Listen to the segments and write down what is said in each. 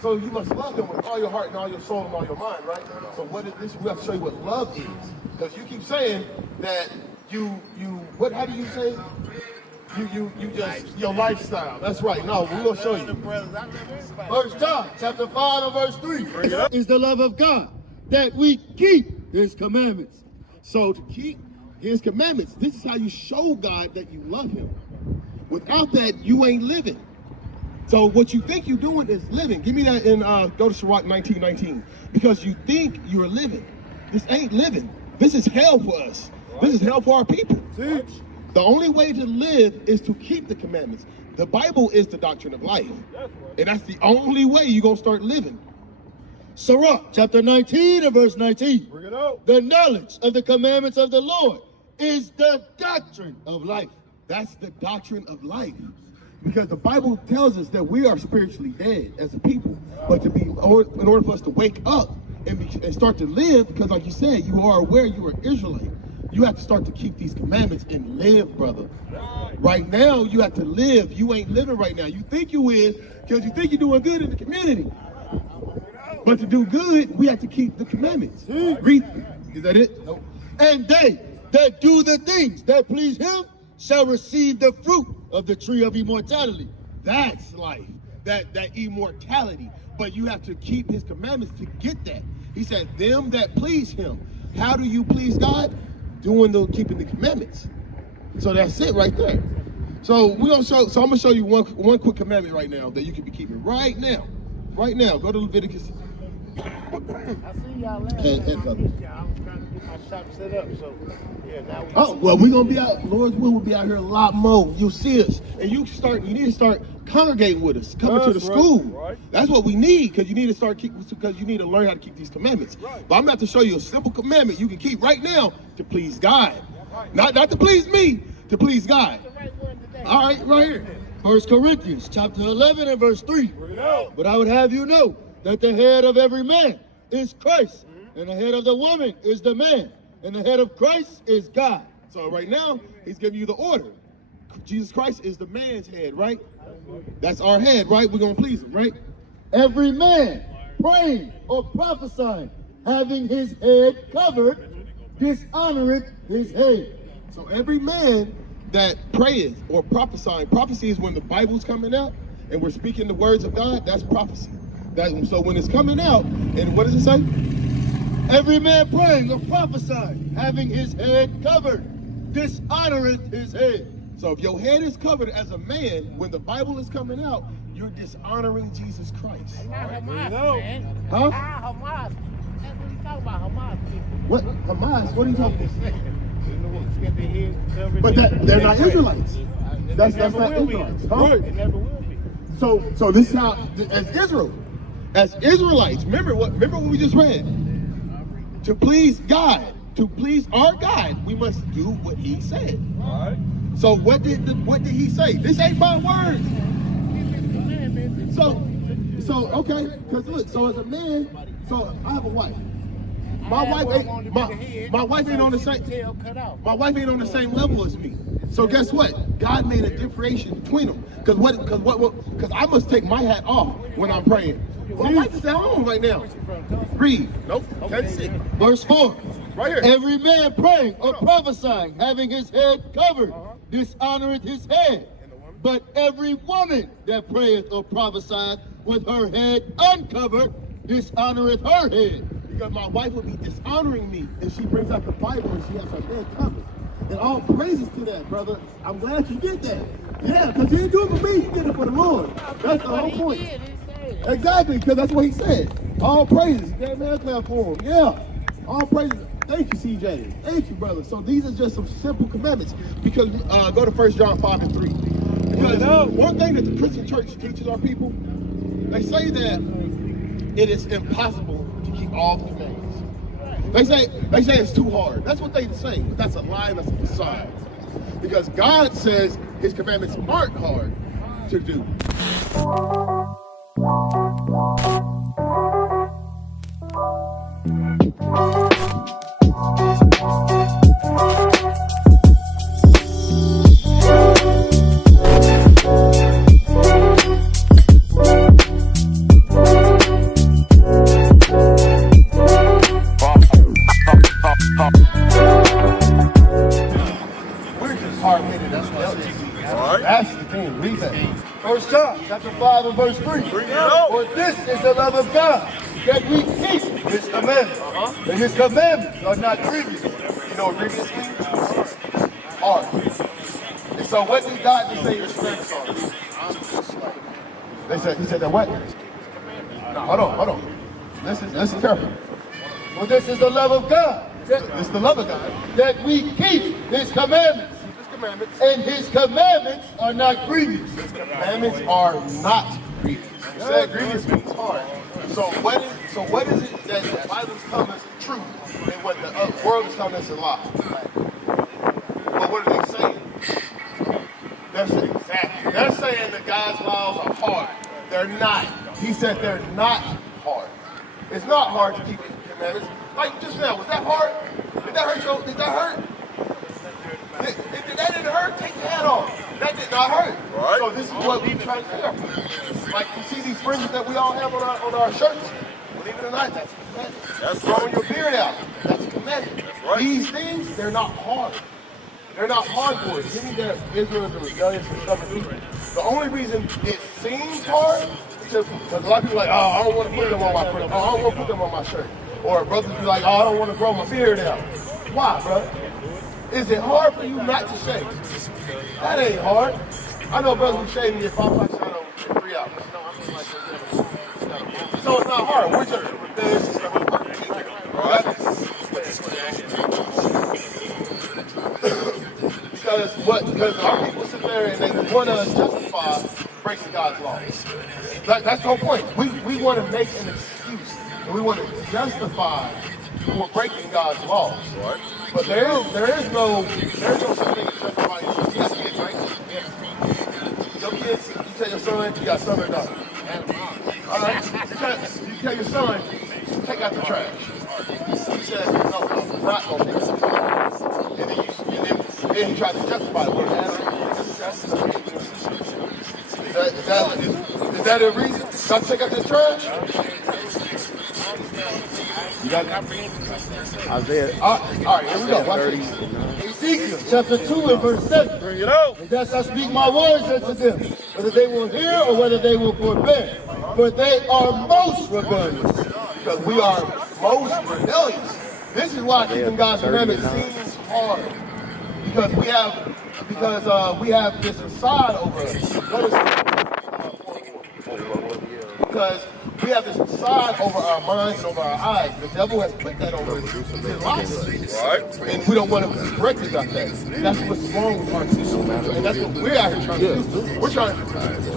So you must love him with all your heart and all your soul and all your mind, right? So what is this? We have to show you what love is. Because you keep saying that how do you say? You just, your lifestyle. That's right. No, we're going to show you. 1 John chapter 5 and verse 3 is the love of God, that we keep his commandments. So to keep his commandments, this is how you show God that you love him. Without that, you ain't living. So what you think you're doing is living. Give me that in, go to Sirach 19:19. Because you think you're living. This ain't living. This is hell for us. This is hell for our people. The only way to live is to keep the commandments. The Bible is the doctrine of life. And that's the only way you're going to start living. Sirach chapter 19 and verse 19. Bring it out. The knowledge of the commandments of the Lord is the doctrine of life. That's the doctrine of life. Because the Bible tells us that we are spiritually dead as a people. But in order for us to wake up and start to live, because like you said, you are aware you are Israelite. You have to start to keep these commandments and live, brother. Right now, you have to live. You ain't living right now. You think you is because you think you're doing good in the community. But to do good, we have to keep the commandments. Read. Is that it? Nope. And they that do the things that please him shall receive the fruit of the tree of immortality. That's life. That immortality. But you have to keep his commandments to get that. He said, them that please him. How do you please God? Keeping the commandments. So that's it right there. So I'm gonna show you one quick commandment right now that you can be keeping right now. Right now. Go to Leviticus. I see y'all last time. I was trying to get my shop set up, so yeah, now we're gonna be out. Lord's will will be out here a lot more. You'll see us, and you need to start congregating with us, coming to the school. Right. That's what we need, because you need to learn how to keep these commandments. Right. But I'm about to show you a simple commandment you can keep right now to please God, not to please me, to please God. All right, right here. 1 Corinthians chapter 11 and verse 3. But I would have you know that the head of every man is Christ, and the head of the woman is the man, and the head of Christ is God. So right now, he's giving you the order. Jesus Christ is the man's head, right? That's our head, right? We're going to please him, right? Every man praying or prophesying, having his head covered, dishonoreth his head. So every man that prayeth or prophesying, prophecy is when the Bible's coming out and we're speaking the words of God, that's prophecy. So when it's coming out, and what does it say? Every man praying or prophesying, having his head covered, dishonoreth his head. So if your head is covered as a man, when the Bible is coming out, you're dishonoring Jesus Christ. Not Hamas, man. Huh? Hamas. That's what he's talking about, Hamas people. What? Hamas? What are you talking about? But they're not Israelites. That's not Israelites. Huh? They never will be. So this is how, as Israelites, remember what we just read? To please God, to please our God, we must do what he said. All right. So what did he say? This ain't my words. So okay, because look, so as a man, so I have a wife. My wife ain't on the same level as me. So guess what? God made a differentiation between them. Because I must take my hat off when I'm praying. My wife is at home right now. Read. Nope. Verse 4. Right here. Every man praying or prophesying, having his head covered, dishonoreth his head. But every woman that prayeth or prophesieth with her head uncovered, dishonoreth her head. Because my wife would be dishonoring me if she brings out the Bible and she has her head covered. And all praises to that, brother. I'm glad you did that. Yeah, because you didn't do it for me, you did it for the Lord. That's the whole point. Exactly, because that's what he said. All praises. Yeah, man, clap for him. Yeah. All praises. Thank you, CJ. Thank you, brother. So these are just some simple commandments. Because go to 1 John 5 and 3. Because one thing that the Christian church teaches our people, they say that it is impossible to keep all the commandments. They say it's too hard. That's what they say, but that's a lie, that's a facade. Because God says his commandments aren't hard to do. 5 and verse 3. For this is the love of God, that we keep his commandments. And his commandments are not grievous. You know what grievous means? Hard. And so what did God just say his commandments are? He said that what? No, hold on. Listen carefully. For this is the love of God. It's the love of God. That we keep his commandments. And his commandments are not grievous. His commandments are not grievous. You said grievous means hard. So what is it that the Bible is telling us is true and what the world is telling us is a lie? But what are they saying? They're saying that God's laws are hard. They're not. He said they're not hard. It's not hard to keep his commandments. Like just now, was that hard? Did that hurt you? Did that hurt? If that didn't hurt, take your hat off. That did not hurt. Right. So this is what we try to figure out. Like you see these fringes that we all have on our shirts. Believe it or not, that's a commandment. That's growing your beard out. That's a commandment. That's right. These things, they're not hard. They're not hard for us. Give me that Israel is a rebellious and stubborn people. The only reason it seems hard is because a lot of people are like, oh, I don't want to put them on my print. Oh, I don't want to put them on my shirt. Or brothers be like, oh, I don't want to grow my beard out. Why, brother? Is it hard for you not to shave? That ain't hard. I know brothers who shave their 5 o'clock shadow in 3 hours. So it's not hard. We're just rebellious and stuff. Right? Because our people sit there and they want to justify breaking God's laws. That's the whole point. We want to make an excuse. And we want to justify for breaking God's laws. Right. But there is no such thing as justifying. You got kids, right? Yeah. Your kids, you tell your son, you got son or daughter. All right. You tell your son, take out the trash. He says, no, I'm not going to take out the trash. And then he tried to justify it. Is that a reason? Not to take out the trash? You got that? Isaiah. All right, here we go. Watch this. Ezekiel chapter 2 and verse 7. Bring it out. And thus I speak my words unto them, whether they will hear or whether they will forbear. For they are most rebellious. Because we are most rebellious. This is why keeping God's commandments seems hard. Because we have this facade over us. Because we have this facade over our minds and over our eyes. The devil has put that over us. Right. And we don't want to be corrected about that. That's what's wrong with our system. And that's what we're out here trying to do. We're trying to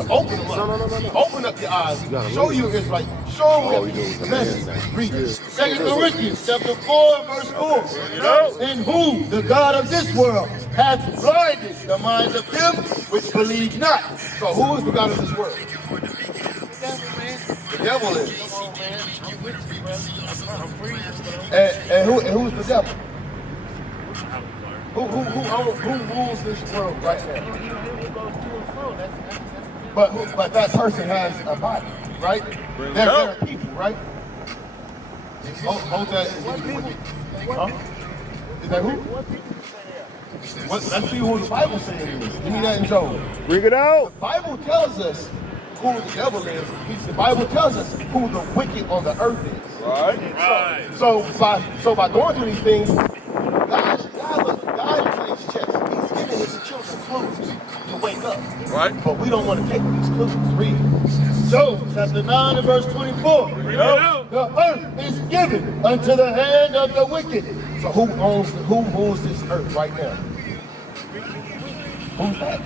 open them up. No. Open up your eyes. Show you Israelites. Show them what the commandments. Read this. 2 Corinthians chapter 4 verse 4. In whom the God of this world hath blinded the minds of them which believe not. So who is the God of this world? The devil is. And who's the devil? Who rules this world right now? But that person has a body, right? There are people, right? Hold that. Huh? Is that who? Let's see who the Bible says it is. Give me that in Job. Bring it out. The Bible tells us who the devil is. The Bible tells us who the wicked on the earth is. Right. So by going through these things, God plays chess. He's giving his children clues to wake up. Right. But we don't want to take these clues. Read. Job chapter 9 and verse 24. The earth is given unto the hand of the wicked. So who rules this earth right now? Who's that?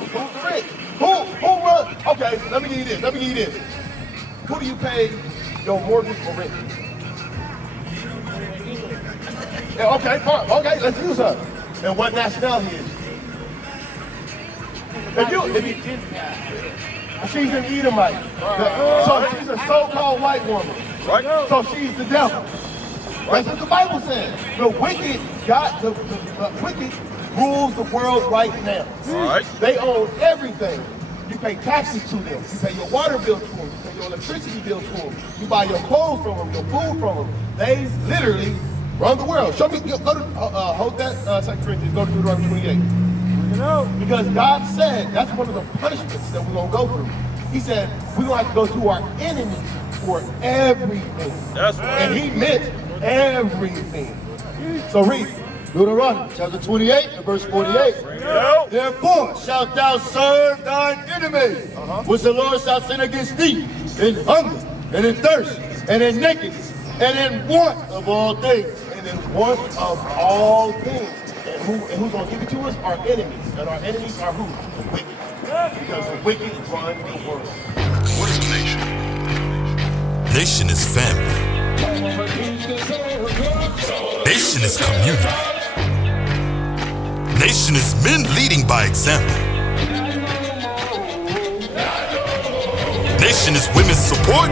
Who's the rich? Who runs? Okay, let me give you this. Who do you pay your mortgage or rent? Yeah, okay, fine. Okay, let's use her. And what nationality is she? She's an Edomite. So she's a so-called white woman. Right. So she's the devil. That's what the Bible says. The wicked rules the world right now. Right. They own everything. You pay taxes to them. You pay your water bill to them. You pay your electricity bill to them. You buy your clothes from them, your food from them. They literally run the world. Show me. Go to hold that 2 Corinthians. Go to Deuteronomy 28. Because God said that's one of the punishments that we're going to go through. He said we're going to have to go through our enemies for everything. That's right. And he meant everything. So read. Deuteronomy chapter 28 and verse 48. Therefore shalt thou serve thine enemies, which the Lord shall send against thee, in hunger, and in thirst, and in nakedness, and in want of all things. And in want of all things. And who's going to give it to us? Our enemies. And our enemies are who? The wicked. Because the wicked run the world. What is a nation? Nation is family. Nation is community. Nation is men leading by example. Nation is women's support.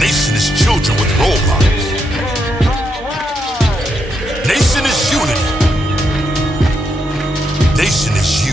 Nation is children with role models. Nation is unity. Nation is you.